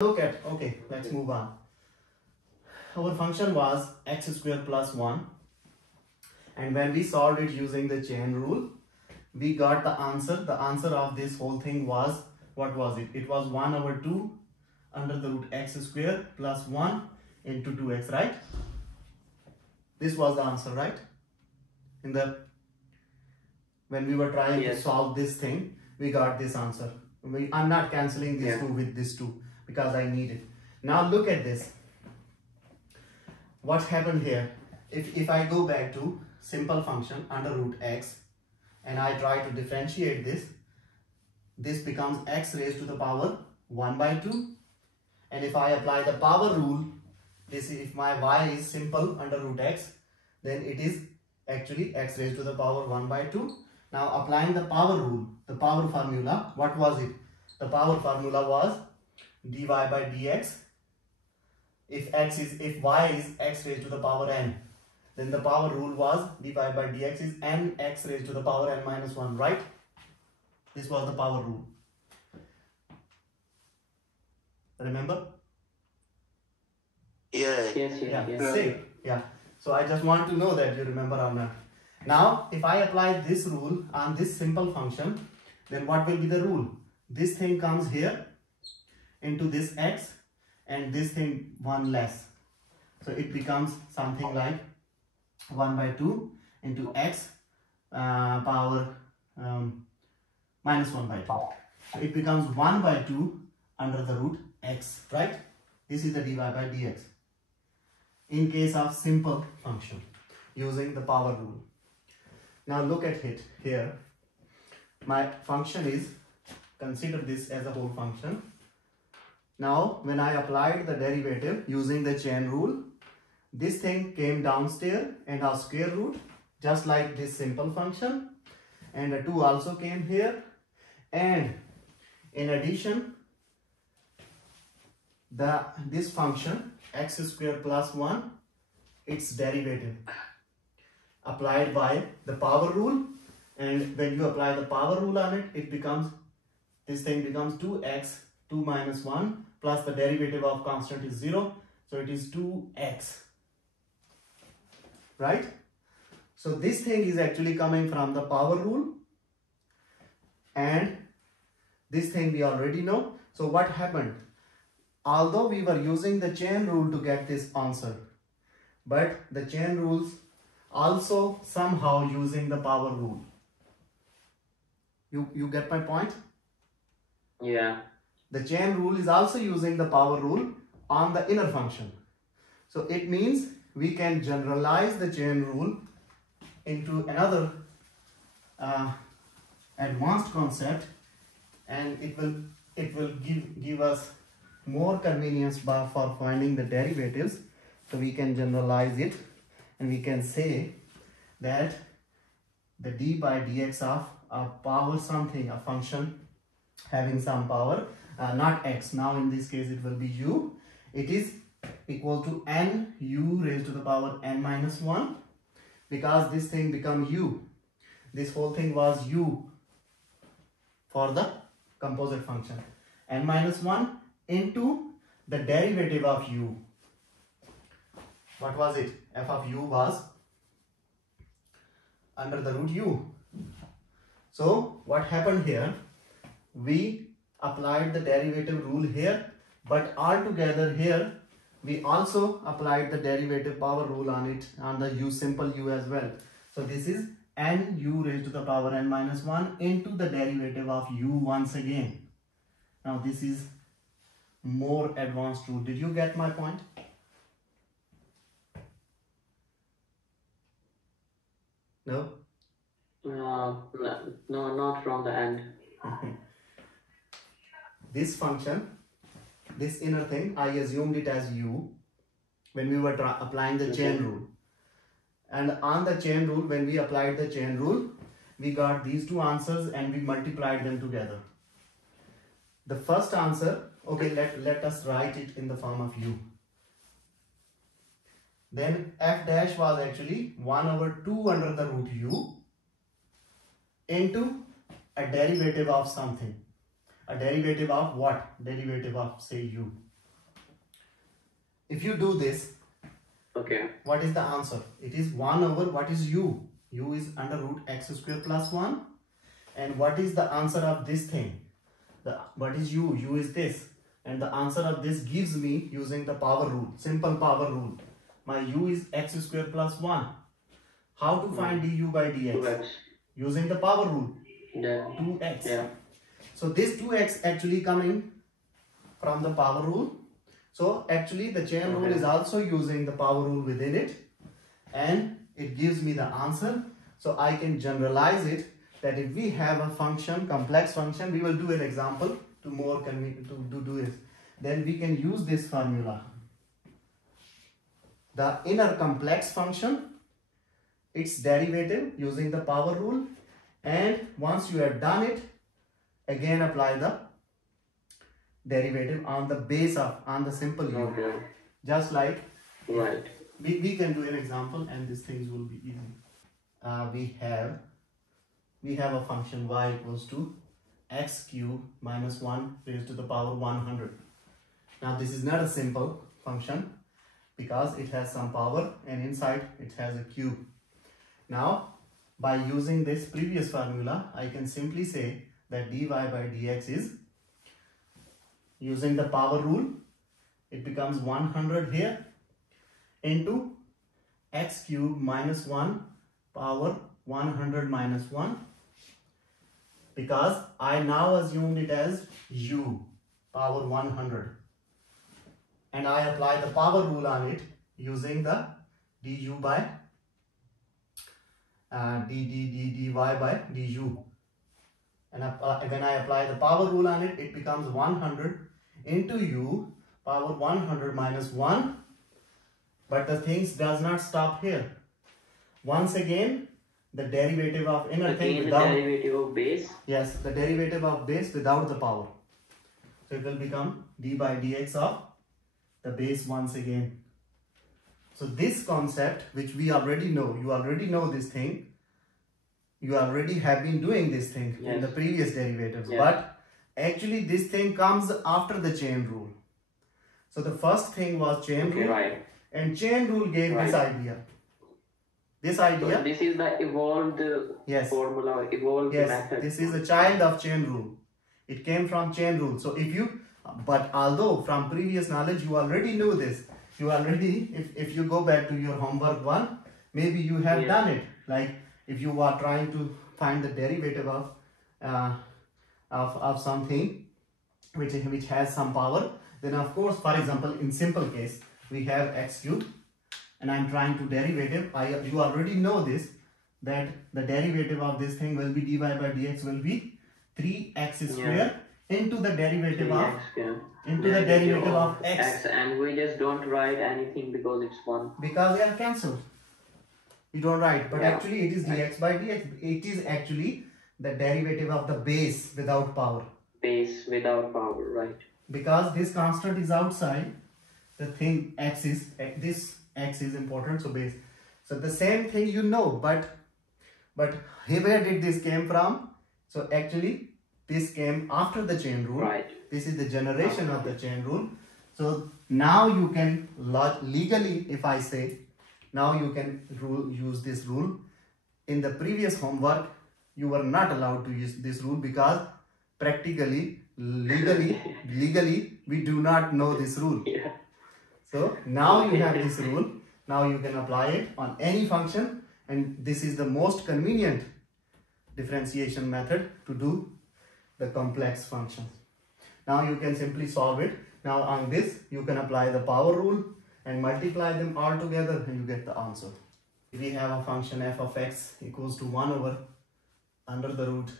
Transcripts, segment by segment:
Look at, okay, let's move on. Our function was x square plus 1, and when we solved it using the chain rule, we got the answer. The answer of this whole thing was, what was it? It was 1 over 2 under the root x square plus 1 into 2x, right? This was the answer, right? When we were trying to solve this thing, we got this answer. I'm not cancelling this 2 with this 2 because I need it. Now look at this. What happened here? If I go back to simple function under root x and I try to differentiate this becomes x raised to the power 1 by 2. And if I apply the power rule, if my y is simple under root x, then it is actually x raised to the power 1 by 2. Now applying the power rule, the power formula, what was it? The power formula was dy by dx. If y is x raised to the power n, then the power rule was dy by dx is nx raised to the power n minus 1, right? This was the power rule. Remember? Yeah. So I just want to know that you remember or not. Now, if I apply this rule on this simple function, then what will be the rule? This thing comes here into this x and this thing 1 less. So it becomes something like 1 by 2 into x power minus 1 by 2. So it becomes 1 by 2 under the root x, right? This is the dy by dx. In case of simple function using the power rule. Now look at it here. My function is, consider this as a whole function. Now when I applied the derivative using the chain rule, this thing came downstairs and our square root, just like this simple function, and a 2 also came here, and in addition this function x square plus 1, its derivative applied by the power rule, and when you apply the power rule on it, this thing becomes 2x, 2 minus 1, plus the derivative of constant is 0, so it is 2x, right? So this thing is actually coming from the power rule, and this thing we already know. So what happened? Although we were using the chain rule to get this answer, but the chain rules also somehow using the power rule. You get my point? Yeah. The chain rule is also using the power rule on the inner function. So it means we can generalize the chain rule into another advanced concept, and it will give us more convenience for finding the derivatives. So we can generalize it and we can say that the d by dx of a power something, a function having some power, not x, now in this case it will be u, it is equal to n u raised to the power n minus 1, because this thing become u. This whole thing was u for the composite function, n minus 1 into the derivative of u. What was it? F of u was under the root u. So what happened here? We applied the derivative rule here, but altogether here we also applied the derivative power rule on it, on the u, simple u as well. So this is n u raised to the power n minus 1 into the derivative of u once again. Now this is more advanced rule. Did you get my point? No? No, not from the end. This function, this inner thing, I assumed it as u when we were applying the chain rule. And on the chain rule, when we applied the chain rule, we got these two answers and we multiplied them together. The first answer, okay, let us write it in the form of u. Then f dash was actually 1 over 2 under the root u into a derivative of something. A derivative of what? Derivative of, say, u. if you do this, Okay. what is the answer? It is 1 over what is u? U is under root x square plus 1. And what is the answer of this thing? What is u? U is this. And the answer of this gives me using the power rule, simple power rule. My u is x square plus 1. How to find du by dx? 2x. Using the power rule, Yeah. 2x. Yeah. So this 2x actually coming from the power rule. So actually the chain rule is also using the power rule within it, and it gives me the answer. So I can generalize it that if we have a function, complex function, we will do an example to more convenient to do it. Then we can use this formula. The inner complex function, its derivative using the power rule, and once you have done it, again apply the derivative on the base of, on the simple u. Okay. Just like Right. we can do an example, and these things will be easy. We have a function y equals to x cube minus 1 raised to the power 100. Now this is not a simple function because it has some power, and inside it has a cube. Now by using this previous formula, I can simply say that dy by dx is, using the power rule, it becomes 100 here into x cube minus 1 power 100 minus 1, because I now assumed it as u power 100, and I apply the power rule on it using the du by dy by du, and when I apply the power rule on it, it becomes 100 into u power 100 minus 1. But the things does not stop here. Once again, the derivative of inner thing without, the derivative of base. yes, the derivative of base without the power. So it will become d by dx of the base once again. So this concept, which we already know, you already know this thing, you already have been doing this thing in the previous derivatives, but actually this thing comes after the chain rule. So the first thing was chain rule, Right. and chain rule gave this idea. This idea. So this is the evolved formula, or evolved method. This is a child of chain rule. It came from chain rule. So if you, but although from previous knowledge you already knew this, you already, if you go back to your homework 1, maybe you have done it. Like if you are trying to find the derivative of something which has some power, then of course, for example, in simple case, we have x cubed, and I'm trying to derivative. You already know this, that the derivative of this thing will be dy by dx will be 3x square into the derivative of x, and we just don't write anything because it's 1. Because they are cancelled. You don't write, but actually it is dx by dx. It is actually the derivative of the base without power. Base without power, right? Because this constant is outside, the thing x is, this x is important, so base. So the same thing you know, but where did this came from? So actually this came after the chain rule. Right. This is the generation of the chain rule. So now you can legally, if I say, now you can use this rule. In the previous homework, you were not allowed to use this rule because practically, legally, we do not know this rule. Yeah. So now you have this rule. Now you can apply it on any function, and this is the most convenient differentiation method to do the complex functions. Now you can simply solve it. Now on this, you can apply the power rule and multiply them all together, and you get the answer. If we have a function f of x equals to 1 over under the root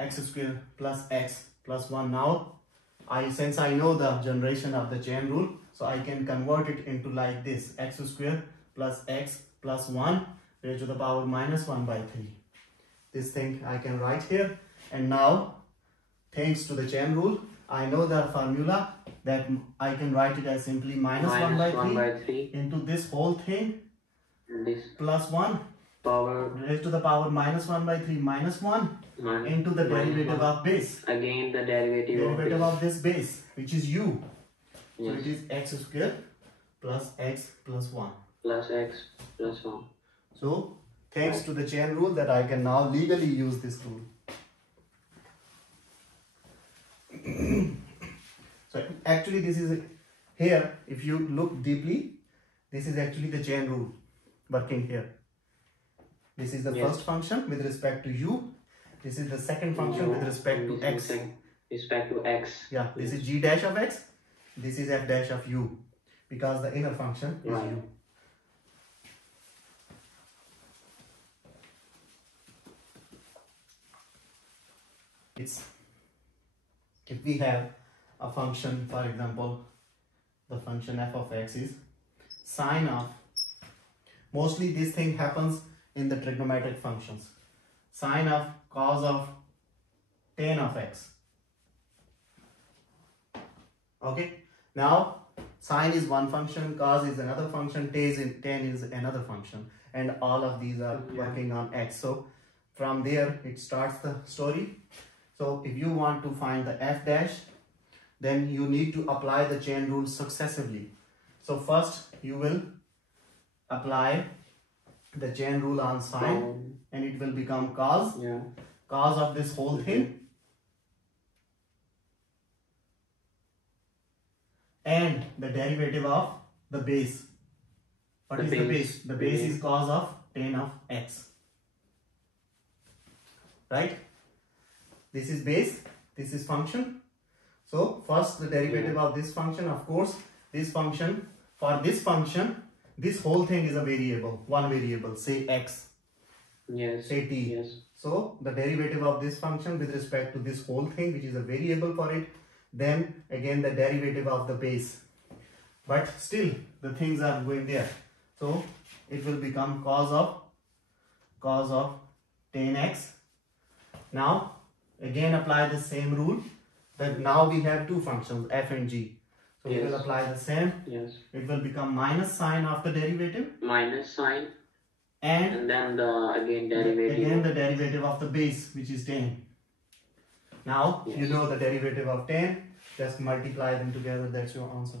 x square plus x plus 1. Now since I know the generation of the chain rule, so I can convert it into like this: x square plus x plus 1 raised to the power minus 1 by 3. This thing I can write here, and now thanks to the chain rule, I know the formula that I can write it as simply minus 1 by 3 into this whole thing, this plus 1 power raised to the power minus 1 by 3 minus 1 into the derivative of base. Again the derivative of this base, which is u. So it is x square plus x plus 1. Plus x plus 1. So thanks to the chain rule that I can now legally use this rule. So actually this is here, if you look deeply, this is actually the chain rule working here. This is the first function with respect to u. This is the second function with respect to x. Respect to x. Yeah, this is g dash of x. This is f dash of u, because the inner function is u. If we have a function, for example, the function f of x is sine of, mostly this thing happens in the trigonometric functions, sine of cos of tan of x. Okay, now sine is one function, cos is another function, tan is another function, and all of these are working on x. So from there it starts the story. So if you want to find the f dash, then you need to apply the chain rule successively. So first you will apply the chain rule on sine, and it will become cos, cos of this whole thing, and the derivative of the base. What is the base? The base is cos of tan of x. Right? This is base, this is function. So first the derivative of this function, of course, this function, for this function, this whole thing is a variable, one variable, say x, say t. So the derivative of this function with respect to this whole thing, which is a variable for it, then again the derivative of the base. But still the things are going there. So it will become cos of tan x. Now again apply the same rule, that now we have two functions, f and g. So we will apply the same. It will become minus sine of the derivative. Minus sine. And then again the derivative of the base, which is tan. Now you know the derivative of tan. Just multiply them together. That's your answer.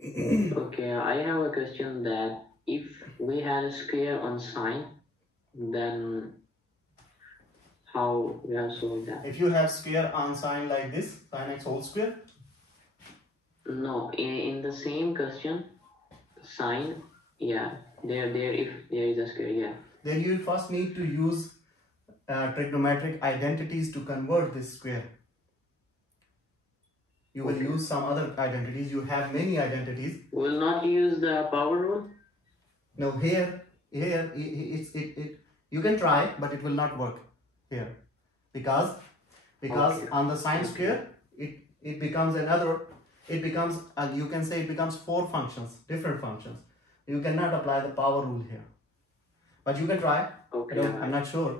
Okay, I have a question that if we had a square on sine, then how we have solved that? If you have square on sine like this, sine x whole square? No, in the same question, sine, there if there is a square, Then you first need to use trigonometric identities to convert this square. You will use some other identities. You have many identities. We will not use the power rule? No, here you can try, but it will not work here, because on the sine square it becomes you can say it becomes four functions, different functions. You cannot apply the power rule here, but you can try. I'm not sure,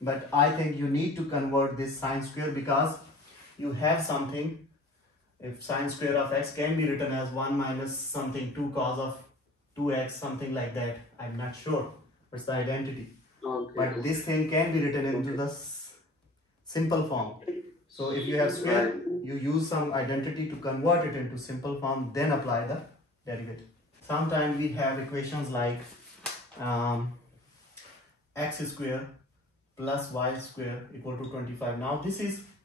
but I think you need to convert this sine square, because you have something. If sine square of x can be written as 1 minus something 2 cos of 2x, something like that, I'm not sure what's the identity. But this thing can be written into the simple form. So if you have square, you use some identity to convert it into simple form, then apply the derivative. Sometimes we have equations like x square plus y square equal to 25. Now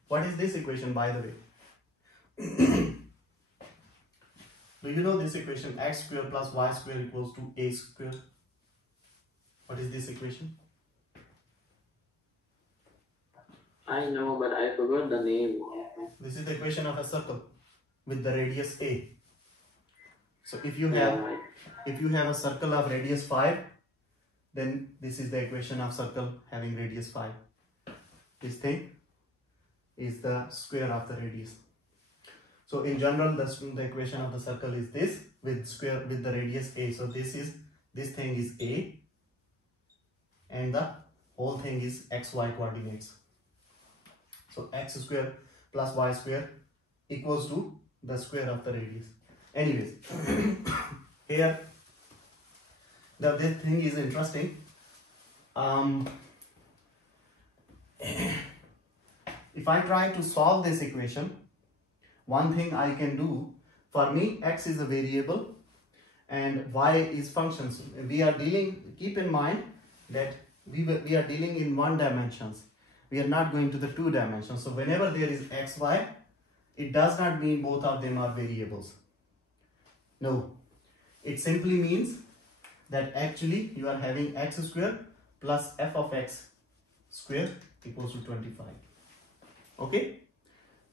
what is this equation, by the way? Do you know this equation, x square plus y square equals to a square? What is this equation? I know, but I forgot the name. This is the equation of a circle with the radius a. So if you have a circle of radius 5, then this is the equation of circle having radius 5. This thing is the square of the radius. So in general, the equation of the circle is this with the radius a. So this thing is a, and the whole thing is xy coordinates. So x square plus y square equals to the square of the radius. Anyways, here this thing is interesting. If I try to solve this equation, one thing I can do, for me x is a variable and y is functions. We are dealing, keep in mind that we are dealing in one dimensions. We are not going to the two dimensions. So whenever there is x, y, it does not mean both of them are variables. No, it simply means that actually you are having x square plus f of x square equals to 25. Okay,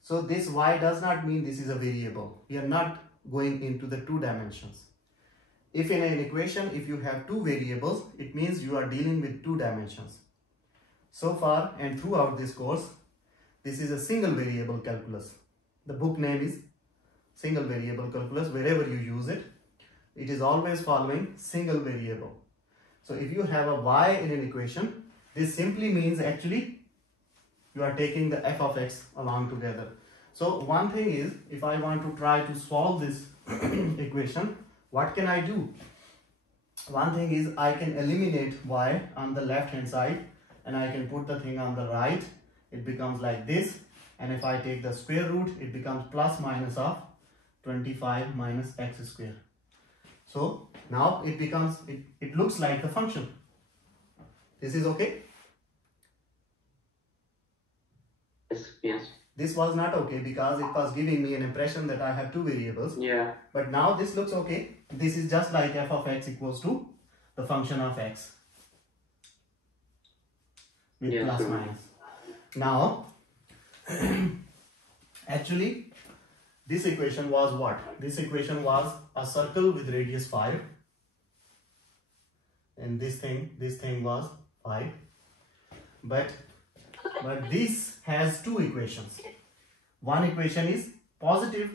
so this y does not mean this is a variable. We are not going into the two dimensions. If in an equation, if you have two variables, it means you are dealing with two dimensions. So far and throughout this course, this is a single variable calculus. The book name is single variable calculus. Wherever you use it, it is always following single variable. So if you have a y in an equation, this simply means actually you are taking the f of x along together. So one thing is, if I want to try to solve this equation, what can I do? One thing is, I can eliminate y on the left hand side and I can put the thing on the right. It becomes like this, and if I take the square root, it becomes plus minus of 25 minus x square. So now it becomes, it looks like the function. This is okay? Yes. This was not okay because it was giving me an impression that I have two variables. Yeah. But now this looks okay. This is just like f of x equals to the function of x with plus minus. Now, actually, this equation was what? This equation was a circle with radius 5. And this thing was 5. But this has two equations. One equation is positive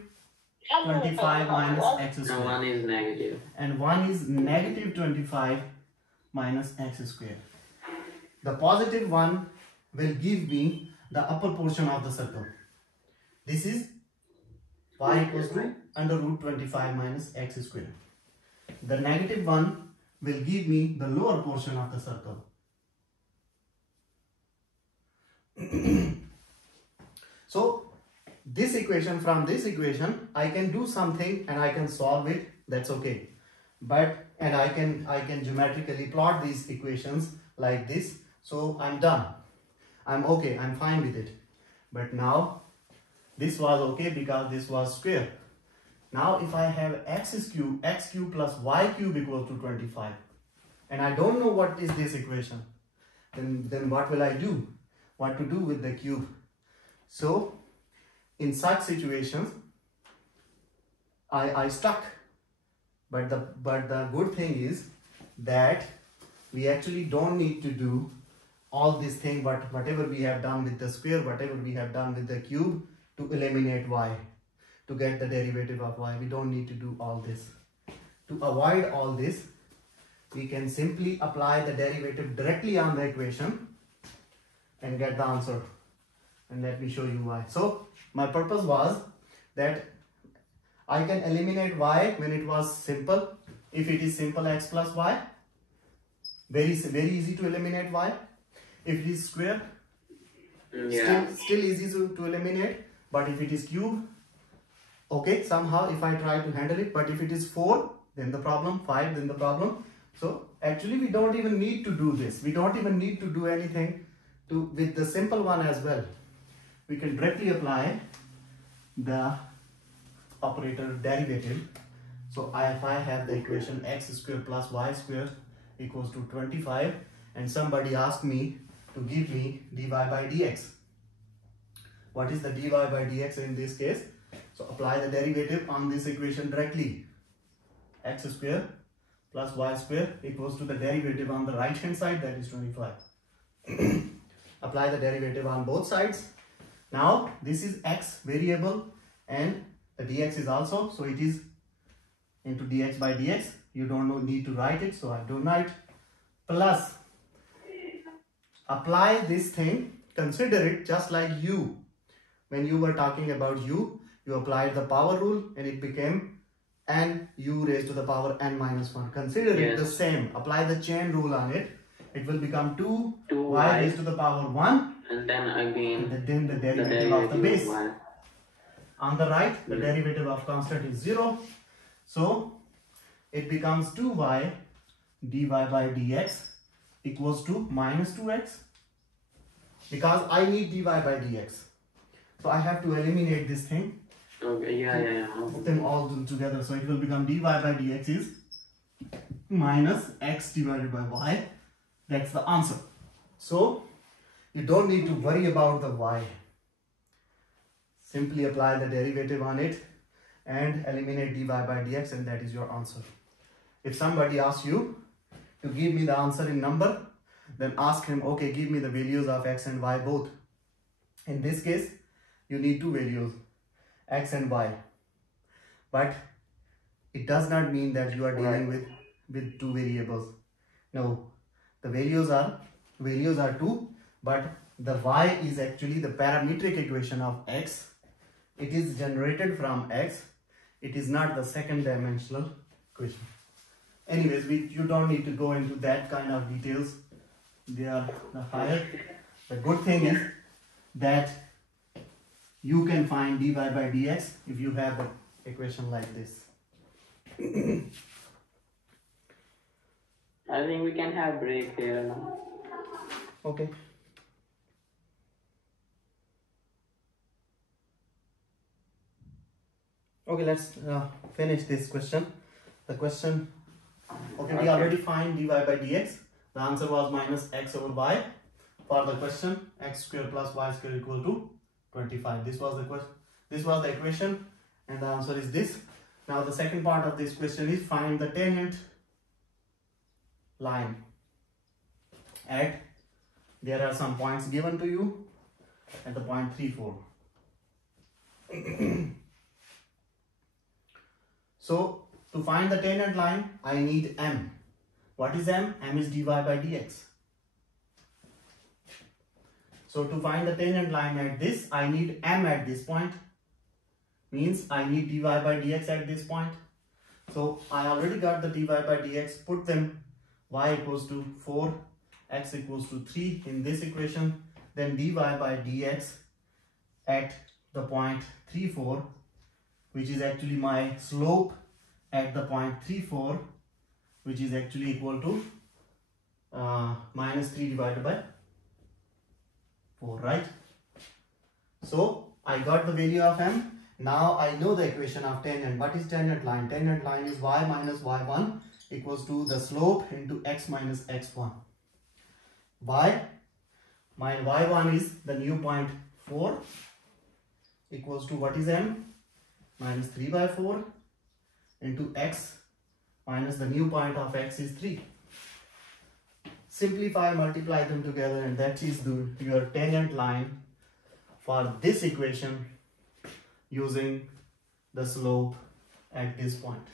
25 minus x square. And one is negative. And one is negative 25 minus x square. The positive one will give me the upper portion of the circle. This is y equals to under root 25 minus x square. The negative one will give me the lower portion of the circle. So this equation, from this equation I can do something and I can solve it. That's okay. And I can geometrically plot these equations like this. So I'm done. I'm okay. I'm fine with it. But now this was okay because this was square. Now if I have x cube plus y cube equals to 25, and I don't know what is this equation, then what will I do? What to do with the cube? So in such situations, I stuck. But the good thing is that we actually don't need to do all this thing, but whatever we have done with the square, whatever we have done with the cube to eliminate y, to get the derivative of y, we don't need to do all this. To avoid all this, we can simply apply the derivative directly on the equation and get the answer. And let me show you why. So my purpose was that I can eliminate y when it was simple. If it is simple x plus y, very easy to eliminate y. If it is square, still easy to eliminate. But if it is cube, okay, somehow if I try to handle it. But if it is 4, then the problem, 5, then the problem. So actually we don't even need to do this. We don't even need to do anything with the simple one as well. We can directly apply the operator derivative. So if I have the equation x square plus y square equals to 25, and somebody asked me to give me dy by dx. What is the dy by dx in this case? So apply the derivative on this equation directly. X square plus y square equals to the derivative on the right hand side, that is 25. Apply the derivative on both sides. Now this is x variable and the dx is also, so it is into dx by dx. You don't need to write it, so I don't write. Plus apply this thing, consider it just like u. When you were talking about u, you applied the power rule and it became n u raised to the power n minus 1. Consider it the same. Apply the chain rule on it. It will become 2y raised to the power 1. And then again, and then the derivative of the base. On the right, the derivative of constant is 0. So it becomes 2y dy by dx equals to minus 2x. Because I need dy by dx. So I have to eliminate this thing. Okay, yeah. Put them all together. So it will become dy by dx is minus x divided by y. That's the answer. So you don't need to worry about the y. Simply apply the derivative on it and eliminate dy by dx, and that is your answer. If somebody asks you to give me the answer in number, then ask him, okay, give me the values of x and y both. In this case, you need two values, x and y. But it does not mean that you are dealing with two variables. No, the values are two, but the y is actually the parametric equation of x. It is generated from x. It is not the second dimensional equation. Anyways, you don't need to go into that kind of details. They are the higher. The good thing is that you can find dy by dx if you have an equation like this. I think we can have break here now. Okay. Okay, let's finish this question. The question, okay, we already find dy by dx. The answer was minus x over y. For the question, x square plus y square equal to 25. This was the question. This was the equation, and the answer is this. Now the second part of this question is find the tangent line at, there are some points given to you at the point 3, 4. So to find the tangent line, I need m. What is m? M is dy by dx. So to find the tangent line at this, I need m at this point. Means I need dy by dx at this point. So I already got the dy by dx. Put them, y equals to 4, x equals to 3 in this equation. Then dy by dx at the point 3, 4, which is actually my slope at the point 3, 4, which is actually equal to minus 3 divided by 4, right? So I got the value of m. Now I know the equation of tangent. What is tangent line? Tangent line is y minus y1 equals to the slope into x minus x1. My y1 is the new point 4 equals to, what is m? Minus 3 by 4 into x minus the new point of x is 3. Simplify, multiply them together, and that is your tangent line for this equation using the slope at this point.